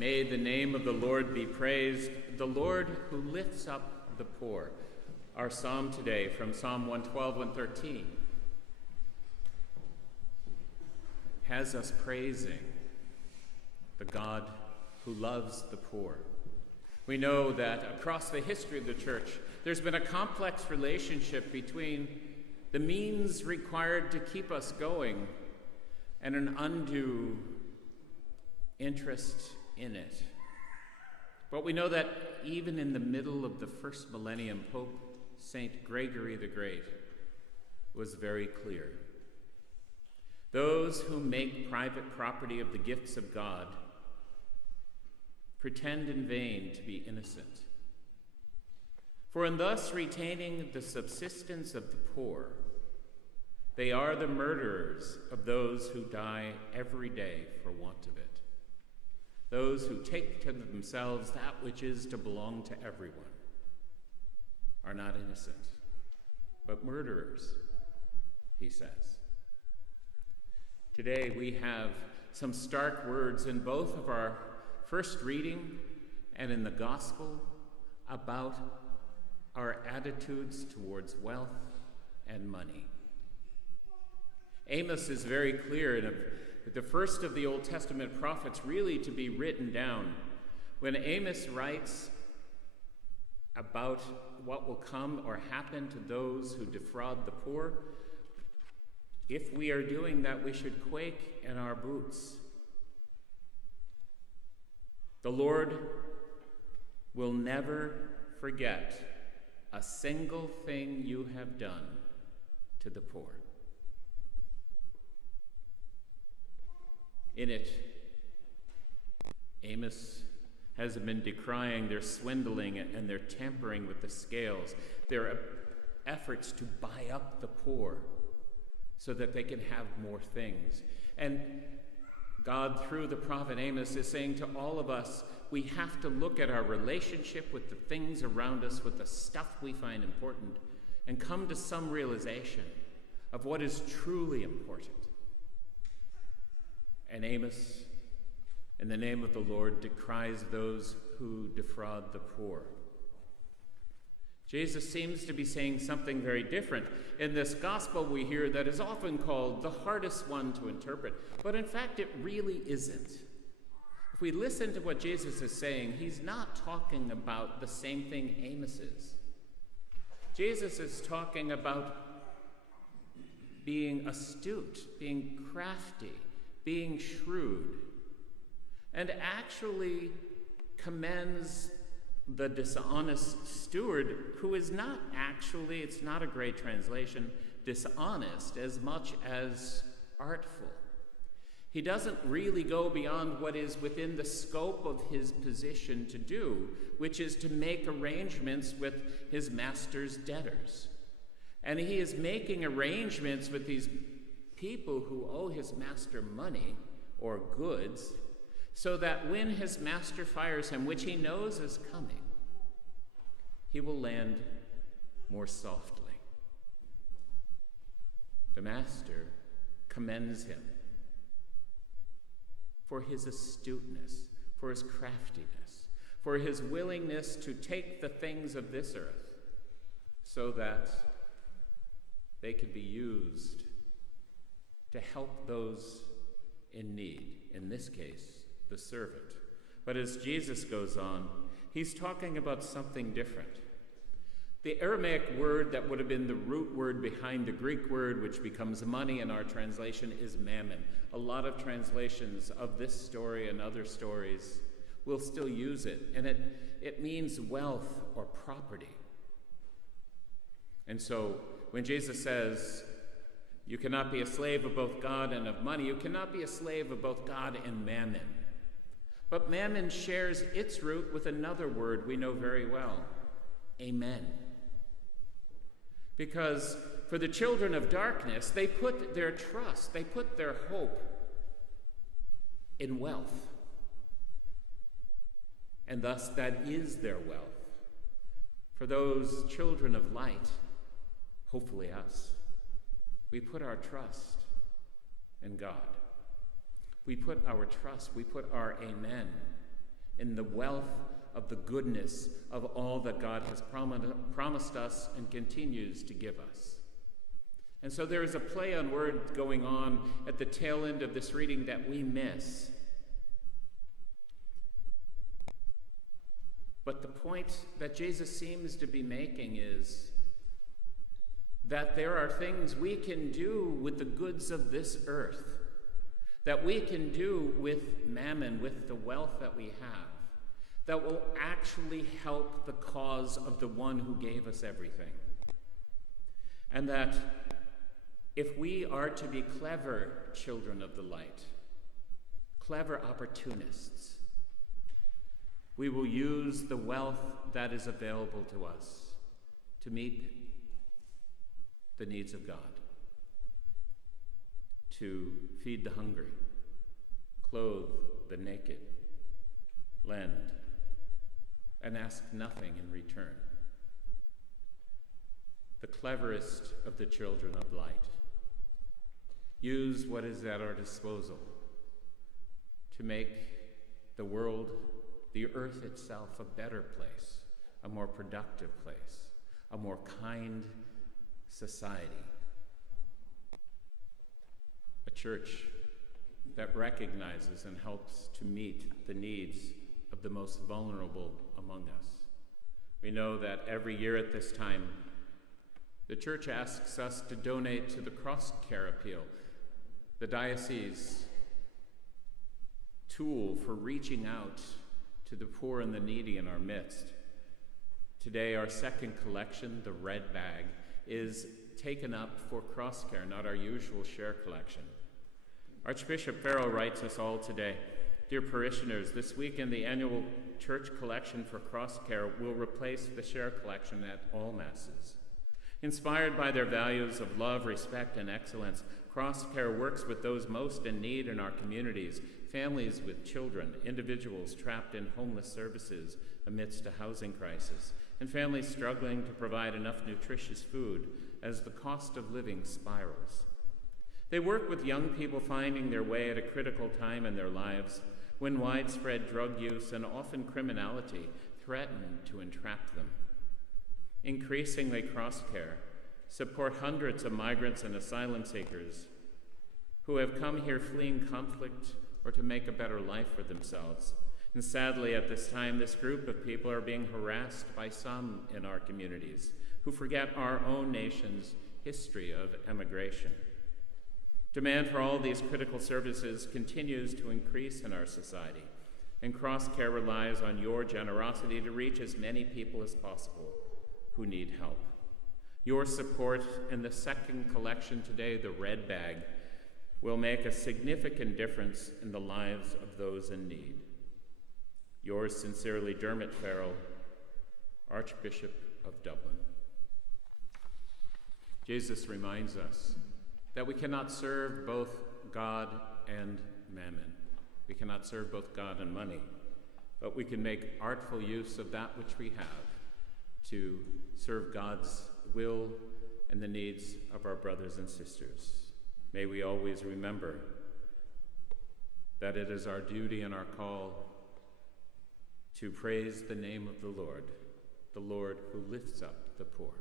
May the name of the Lord be praised, the Lord who lifts up the poor. Our psalm today from Psalm 112, 113 has us praising the God who loves the poor. We know that across the history of the church, there's been a complex relationship between the means required to keep us going and an undue interest in it. But we know that even in the middle of the first millennium, Pope St. Gregory the Great was very clear. Those who make private property of the gifts of God pretend in vain to be innocent. For in thus retaining the subsistence of the poor, they are the murderers of those who die every day for want of it. Those who take to themselves that which is to belong to everyone are not innocent, but murderers, he says. Today we have some stark words in both of our first reading and in the gospel about our attitudes towards wealth and money. Amos is very clear in the first of the Old Testament prophets really to be written down. When Amos writes about what will come or happen to those who defraud the poor, if we are doing that, we should quake in our boots. The Lord will never forget a single thing you have done to the poor. In it, Amos has been decrying their swindling and their tampering with the scales, their efforts to buy up the poor so that they can have more things. And God, through the prophet Amos, is saying to all of us, we have to look at our relationship with the things around us, with the stuff we find important, and come to some realization of what is truly important. And Amos, in the name of the Lord, decries those who defraud the poor. Jesus seems to be saying something very different. In this gospel we hear that is often called the hardest one to interpret, but in fact it really isn't. If we listen to what Jesus is saying, he's not talking about the same thing Amos is. Jesus is talking about being astute, being crafty, being shrewd, and actually commends the dishonest steward, who is not actually, it's not a great translation, dishonest as much as artful. He doesn't really go beyond what is within the scope of his position to do, which is to make arrangements with his master's debtors. And he is making arrangements with these people who owe his master money or goods, so that when his master fires him, which he knows is coming, he will land more softly. The master commends him for his astuteness, for his craftiness, for his willingness to take the things of this earth so that they could be used to help those in need, in this case, the servant. But as Jesus goes on, he's talking about something different. The Aramaic word that would have been the root word behind the Greek word, which becomes money in our translation, is mammon. A lot of translations of this story and other stories will still use it, and it means wealth or property. And so when Jesus says, you cannot be a slave of both God and of money, you cannot be a slave of both God and mammon. But mammon shares its root with another word we know very well, amen. Because for the children of darkness, they put their trust, they put their hope in wealth. And thus that is their wealth. For those children of light, hopefully us, we put our trust in God. We put our trust, we put our amen in the wealth of the goodness of all that God has promised us and continues to give us. And so there is a play on words going on at the tail end of this reading that we miss. But the point that Jesus seems to be making is that there are things we can do with the goods of this earth, that we can do with mammon, with the wealth that we have, that will actually help the cause of the one who gave us everything. And that if we are to be clever children of the light, clever opportunists, we will use the wealth that is available to us to meet the needs of God, to feed the hungry, clothe the naked, lend, and ask nothing in return. The cleverest of the children of light use what is at our disposal to make the world, the earth itself, a better place, a more productive place, a more kind society. A church that recognizes and helps to meet the needs of the most vulnerable among us. We know that every year at this time, the church asks us to donate to the Cross Care Appeal, the diocese tool for reaching out to the poor and the needy in our midst. Today, our second collection, the Red Bag, is taken up for Cross Care, not our usual share collection. Archbishop Farrell writes us all today, "Dear parishioners, this weekend the annual church collection for Cross Care will replace the share collection at all Masses. Inspired by their values of love, respect, and excellence, Cross Care works with those most in need in our communities, families with children, individuals trapped in homeless services amidst a housing crisis, and families struggling to provide enough nutritious food as the cost of living spirals. They work with young people finding their way at a critical time in their lives when widespread drug use and often criminality threaten to entrap them. Increasingly, Cross Care support hundreds of migrants and asylum seekers who have come here fleeing conflict or to make a better life for themselves. And sadly, at this time, this group of people are being harassed by some in our communities who forget our own nation's history of emigration. Demand for all these critical services continues to increase in our society, and Cross Care relies on your generosity to reach as many people as possible who need help. Your support in the second collection today, the Red Bag, will make a significant difference in the lives of those in need. Yours sincerely, Dermot Farrell, Archbishop of Dublin." Jesus reminds us that we cannot serve both God and mammon. We cannot serve both God and money, but we can make artful use of that which we have to serve God's will and the needs of our brothers and sisters. May we always remember that it is our duty and our call to praise the name of the Lord who lifts up the poor.